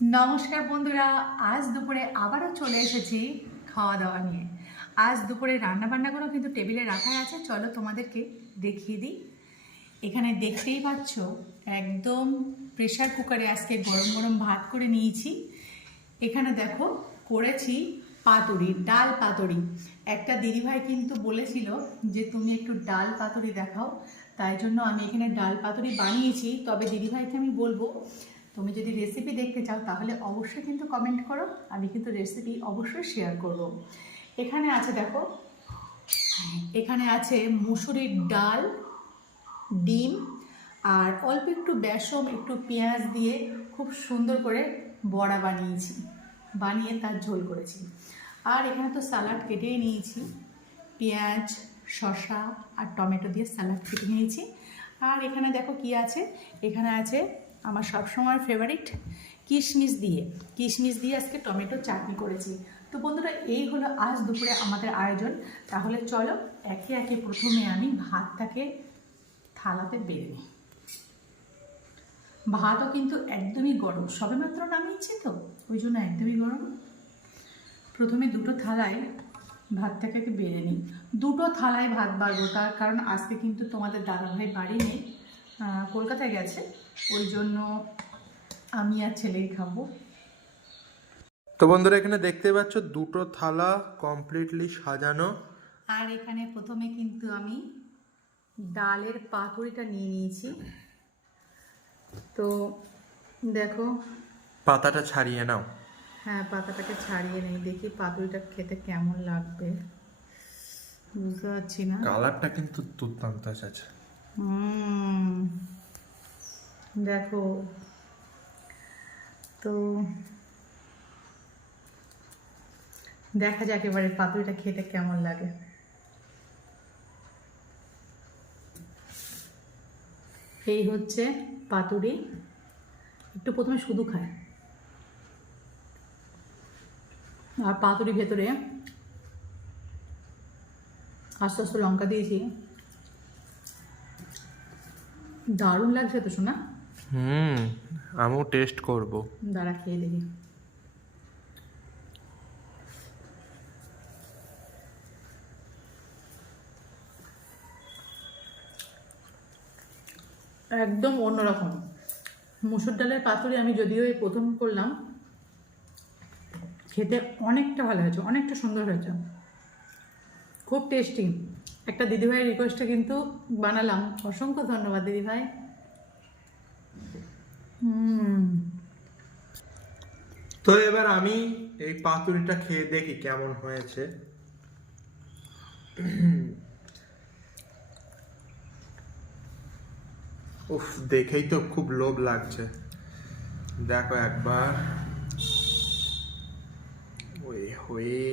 নমস্কার বন্ধুরা, আজ দুপুরে আবারও চলে এসেছি খাওয়া দাওয়া নিয়ে। আজ দুপুরে রান্না বান্নাগুলো কিন্তু টেবিলে রাখাই আছে, চলো তোমাদেরকে দেখিয়ে দিই। এখানে দেখতেই পাচ্ছ, একদম প্রেশার কুকারে আজকে গরম গরম ভাত করে নিয়েছি। এখানে দেখো, করেছি পাতুরি, ডাল পাতুরি। একটা দিদিভাই কিন্তু বলেছিল যে, তুমি একটু ডাল পাতুরি দেখাও। তাই জন্য আমি এখানে ডাল পাতুরি বানিয়েছি। তবে দিদিভাইকে আমি বলব তুমি যদি রেসিপি দেখতে চাও, তাহলে অবশ্যই কিন্তু কমেন্ট করো। আমি কিন্তু রেসিপি অবশ্যই শেয়ার করব। এখানে আছে, দেখো, এখানে আছে মুসুরির ডাল, ডিম, আর অল্প একটু বেসম একটু পেঁয়াজ দিয়ে খুব সুন্দর করে বড়া বানিয়েছি। বানিয়ে তার ঝোল করেছি। আর এখানে তো স্যালাড কেটেই নিয়েছি। পেঁয়াজ, শসা আর টমেটো দিয়ে স্যালাড কেটে নিয়েছি। আর এখানে দেখো কি আছে? এখানে আছে আমার সবসময় ফেভারিট কিশমিশ দিয়ে। কিশমিশ দিয়ে আজকে টমেটো চাটনি করেছি। তো বন্ধুরা, এই হলো আজ দুপুরে আমাদের আয়োজন। তাহলে চলো, একে একে প্রথমে আমি ভাতটাকে থালাতে বেড়ে নিই। ভাতও কিন্তু একদমই গরম। সবেমাত্র নামিয়েছি তো, ওই জন্য একদমই গরম। প্রথমে দুটো থালায় ভাতটাকে বেড়ে নিই। দুটো থালায় ভাত বাড়বো তার কারণ আজকে কিন্তু তোমাদের দাদাভাই বাড়ি নেই। কলকাতায় গেছে। ওই জন্য আমি আর ছেলেই খাব। তো বন্ধুরা এখানে দেখতে পাচ্ছ দুটো থালা কমপ্লিটলি সাজানো। আর এখানে প্রথমে কিন্তু আমি ডালের পাতুরিটা নিয়ে নিয়েছি। তো দেখো। পাতাটা ছাড়িয়ে নাও। হ্যাঁ পাতাটাকে ছাড়িয়ে নেই। দেখি পাতুরিটা খেতে কেমন লাগবে। বুঝতে পারছি না। কালারটা কিন্তু দুর্দান্ত আছে। দেখো। তো দেখা যাক এবারে পাতুরিটা খেতে কেমন লাগে। এই হচ্ছে পাতুরি। একটু প্রথমে শুধু খায়। আর পাতুরি ভেতরে আস্তে আস্তে লঙ্কা দিয়েছি। দারুণ লাগছে তো শোনা হুম আমিও টেস্ট করব। দাঁড়া খেয়ে দেখি। একদম অন্যরকম। মুসুর ডালের পাতুরি আমি যদিও এই প্রথম করলাম খেতে অনেকটা ভালো হয়েছে অনেকটা সুন্দর হয়েছে। খুব টেস্টি একটা দিদিভাইয়ের রিকোয়েস্টে কিন্তু বানালাম। অসংখ্য ধন্যবাদ, দিদিভাই। তো এবার আমি এই পাতুরিটা খেয়ে দেখি কেমন হয়েছে। উফ, দেখেই তো খুব লোভ লাগছে। দেখো একবার। ওই হয়ে।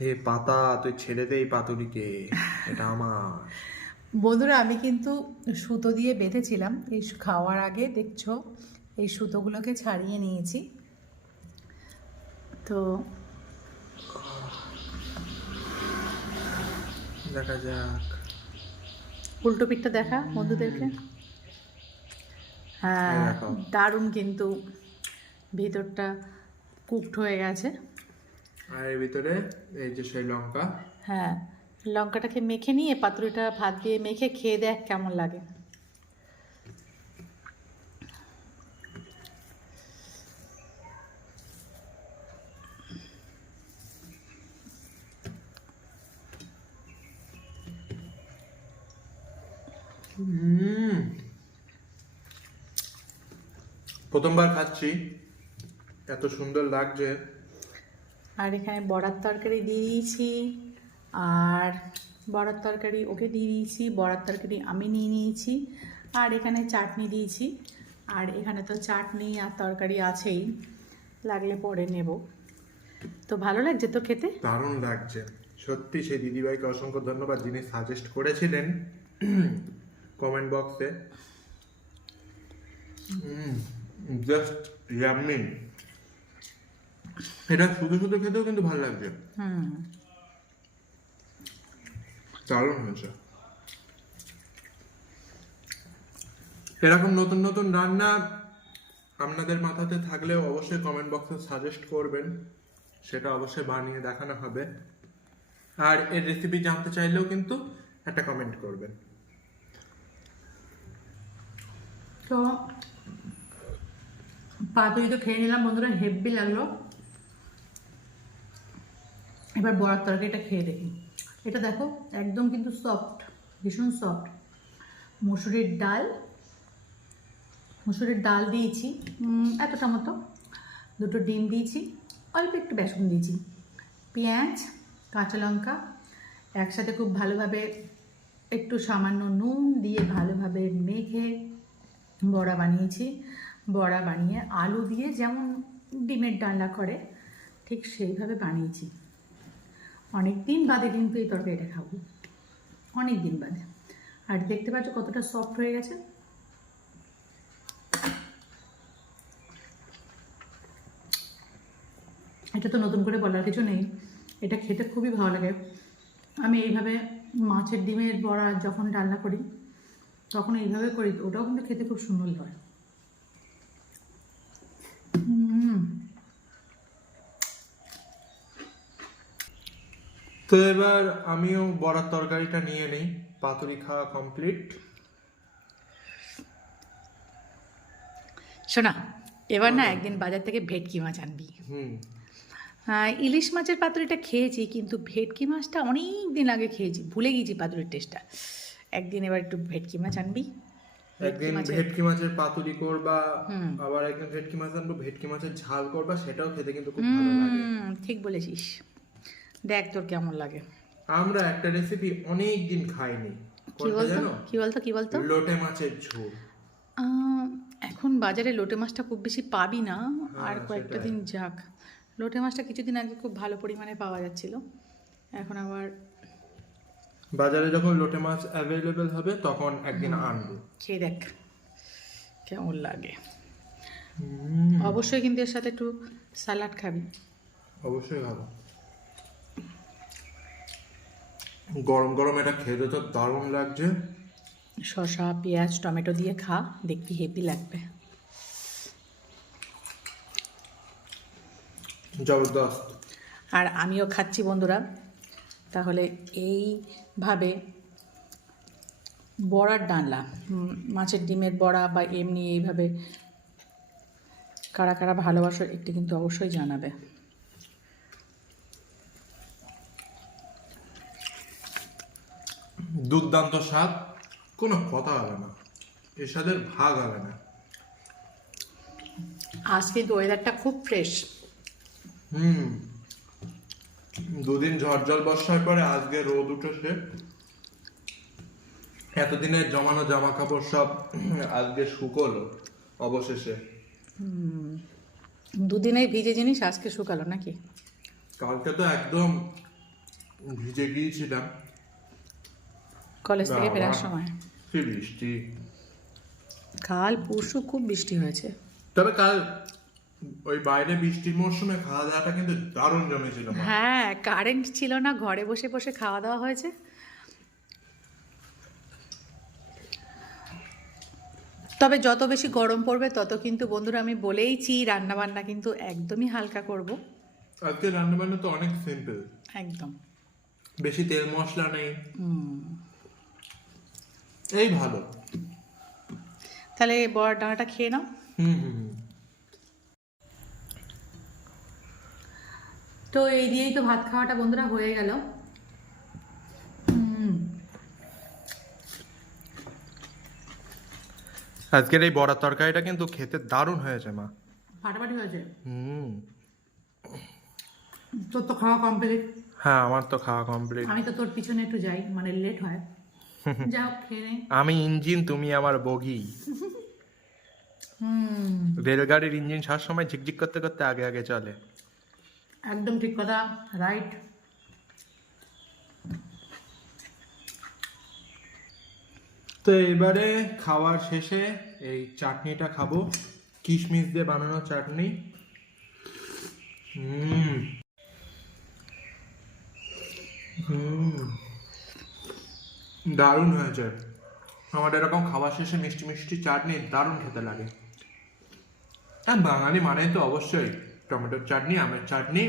এ পাতা তুই ছেড়ে দে এই পাতুরিকে এটা আমার। বন্ধুরা আমি কিন্তু সুতো দিয়ে বেঁধেছিলাম। এই খাওয়ার আগে দেখছ এই সুতোগুলোকে ছাড়িয়ে নিয়েছি। তো দেখা যাক। উল্টো পিঠটা দেখা বন্ধুদেরকে? হ্যাঁ দারুণ কিন্তু ভেতরটা কুকড হয়ে গেছে। আর এর ভিতরে এই যে সেই লঙ্কা। হ্যাঁ লঙ্কাটাকে মেখে নিয়ে পাতুরিটা ভাত দিয়ে মেখে খেয়ে দেখ কেমন লাগে। প্রথমবার খাচ্ছি। এত সুন্দর লাগছে। আর এখানে বড়ার তরকারি দিয়ে দিয়েছি। আর বড়ার তরকারি ওকে দিয়ে দিয়েছি, বড়ার তরকারি আমি নিয়ে নিয়েছি। আর এখানে চাটনি দিয়েছি। আর এখানে তো চাটনি আর তরকারি আছেই, লাগলে পরে নেব। তো ভালো লাগছে তো খেতে? দারুণ লাগছে। সত্যি সেই দিদিভাইকে অসংখ্য ধন্যবাদ যিনি সাজেস্ট করেছিলেন। কমেন্ট বক্সে জাস্ট ইয়াম্মি এটা শুধু শুধু খেতেও কিন্তু ভালো লাগছে। দারুণ হয়েছে। এরকম নতুন নতুন রান্না আপনাদের মাথাতে থাকলেও অবশ্যই কমেন্ট বক্সে সাজেস্ট করবেন। সেটা অবশ্যই বানিয়ে দেখানো হবে। আর এর রেসিপি জানতে চাইলেও কিন্তু একটা কমেন্ট করবেন। তো পাতুরি তো খেয়ে নিলাম। বন্ধুরা হেভি লাগল। এবার বড়ার তরকারিটা খেয়ে দেখি। এটা দেখো, একদম কিন্তু সফট ভীষণ সফট মুসুরির ডাল মুসুরির ডাল দিয়েছি এতটা মতো। দুটো ডিম দিয়েছি, অল্প একটু বেসন দিয়েছি। পেঁয়াজ, কাঁচা লঙ্কা, একসাথে খুব ভালোভাবে একটু সামান্য নুন দিয়ে ভালোভাবে মেখে বড়া বানিয়েছি। বড়া বানিয়ে আলু দিয়ে যেমন ডিমের ডালনা করে, ঠিক সেইভাবে বানিয়েছি। অনেক দিন বাদে কিন্তু এই তরকারিটা খাব। অনেক দিন বাদে। আর দেখতে পাচ্ছ কতটা সফট হয়ে গেছে? এটা তো নতুন করে বলার কিছু নেই। এটা খেতে খুবই ভালো লাগে। আমি এইভাবে মাছের ডিমের বড়া যখন রান্না করি, তখন এইভাবে করি ওটাও কিন্তু খেতে খুব সুন্দর হয় হুম তো এবার আমিও বড়ার তরকারিটা নিয়ে নেই। পাতুরি খাওয়া কমপ্লিট শোনা এবার না একদিন বাজার থেকে ভেটকি মাছ আনবি। হুম। আহ, ইলিশ মাছের পাতুরিটা খেয়েছি কিন্তু ভেটকি মাছটা অনেক দিন আগে খেয়েছি ভুলে গেছি পাতুরির টেস্টটা একদিন এবার একটু ভেটকি মাছ আনবি। একদিন ভেটকি মাছের পাতুরি করবা। আবার একদিন ভেটকি মাছ আনব ভেটকি মাছের ঝাল করবা সেটাও খেতে কিন্তু খুব ভালো লাগে। হুম ঠিক বলেছিস। দেখ তোর কেমন লাগে। আমরা একটা রেসিপি অনেক দিন খাইনি। কি বলতো? কি বলতো? কি বলতো? লোটে মাছের ঝোল। এখন বাজারে লোটে মাছটা খুব বেশি পাবি না। আর হ্যাঁ, কয়েকটা দিন যাক। লোটে মাছটা কিছুদিন আগে খুব ভালো পরিমাণে পাওয়া যাচ্ছিল। এখন আবার বাজারে যখন লোটে মাছ অ্যাভেলেবেল হবে তখন একদিন আনব। খেয়ে দেখ। কেমন লাগে। অবশ্যই কিন্তু এর সাথে একটু স্যালাড খাবি। অবশ্যই ভালো গরম গরম এটা খেতে তো দারুণ লাগছে। শসা পেঁয়াজ টমেটো দিয়ে খা দেখবি হেভি লাগবে। জবরদস্ত। আর আমিও খাচ্ছি বন্ধুরা। তাহলে এইভাবে বড়ার উম, মাছের ডিমের বড়া বা এমনি এইভাবে কারা কারা ভালোবাসো একটু কিন্তু অবশ্যই জানাবে। দুর্দান্ত স্বাদ কোনো কথা হবে না। এর স্বাদের ভাগ হবে না। আজ কিন্তু ওয়েদারটা খুব ফ্রেশ হুম। দুদিন ঝড় বর্ষার পরে আজকে রোদ উঠেছে। এতদিনের জমানো জামা কাপড় সব আজকে শুকলো অবশেষে। দুদিনেই ভিজে জিনিস আজকে শুকালো নাকি? কালকে তো একদম ভিজে গিয়েছিলাম। কলেজ থেকে ফেরার সময়। কি বৃষ্টি কাল পরশু খুব বৃষ্টি হয়েছে। তবে কাল ওই বাইরে বৃষ্টির মরশুমে খাওয়া দাওয়াটা কিন্তু দারুণ জমেছিল হ্যাঁ কারেন্ট ছিল না ঘরে বসে বসে খাওয়া দাওয়া হয়েছে। তবে যত বেশি গরম পড়বে তত কিন্তু বন্ধুরা আমি বলেইছি রান্না বান্না কিন্তু একদমই হালকা করব। আজকে রান্না বান্না তো অনেক সিম্পল একদম। বেশি তেল মশলা নেই। হুম। এই ভালো। তাহলে বড় ডানাটা খেয়ে নাও। হুম হুম হুম। তো এই দিয়েই তো ভাত খাওয়াটা বন্ধুরা হয়ে গেল। আজকের এই বড়া তরকারিটা কিন্তু খেতে দারুণ হয়েছে মা। ফাটাফাটি হয়েছে। হুম। তোর তো খাওয়া কমপ্লিট হ্যাঁ আমার তো খাওয়া কমপ্লিট আমি তো তোর পিছনে একটু যাই মানে লেট হয়। খেয়ে আমি ইঞ্জিন তুমি আমার বগি। হুম। রেলগাড়ির ইঞ্জিন সবসময় ঝিকঝিক করতে করতে আগে আগে চলে। একদম ঠিক কথা রাইট। তো এবারে খাওয়ার শেষে এই চাটনিটা খাব। কিশমিশ দিয়ে বানানো চাটনি। হুম। হুম। দারুণ হয়েছে। আমার এরকম খাওয়ার শেষে মিষ্টি মিষ্টি চাটনি দারুণ খেতে লাগে। হ্যাঁ বাঙালি মানেই তো অবশ্যই টমেটোর চাটনি আমের চাটনি।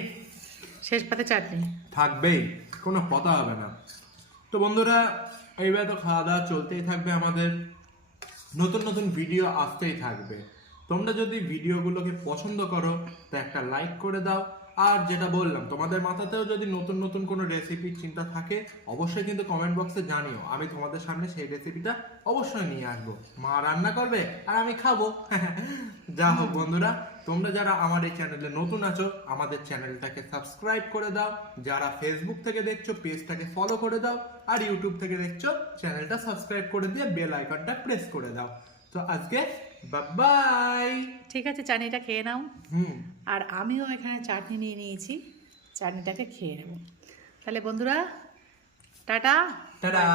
শেষ পাতে চাটনি। থাকবেই কোনো কথা হবে না। তো বন্ধুরা এইভাবে তো খাওয়া দাওয়া চলতেই থাকবে আমাদের। নতুন নতুন ভিডিও আসতেই থাকবে। তোমরা যদি ভিডিওগুলোকে পছন্দ করো তো একটা লাইক করে দাও। আর যেটা বললাম, তোমাদের মাথাতেও যদি নতুন নতুন কোনো রেসিপির চিন্তা থাকে, অবশ্যই কিন্তু কমেন্ট বক্সে জানিও। আমি তোমাদের সামনে সেই রেসিপিটা অবশ্যই নিয়ে আসব। মা রান্না করবে আর আমি খাব। যা হোক বন্ধুরা, তোমরা যারা আমার এই চ্যানেলে নতুন আছো, আমাদের চ্যানেলটাকে সাবস্ক্রাইব করে দাও। যারা ফেসবুক থেকে দেখছ পেজটাকে ফলো করে দাও। আর ইউটিউব থেকে দেখছ চ্যানেলটা সাবস্ক্রাইব করে দিয়ে বেল আইকনটা প্রেস করে দাও। তো আজকে বাই ঠিক আছে চাটনিটা খেয়ে নাও। আর আমিও এখানে চাটনি নিয়ে নিয়েছি। চাটনিটাকে খেয়ে নেব। তাহলে বন্ধুরা টাটা। টাটা।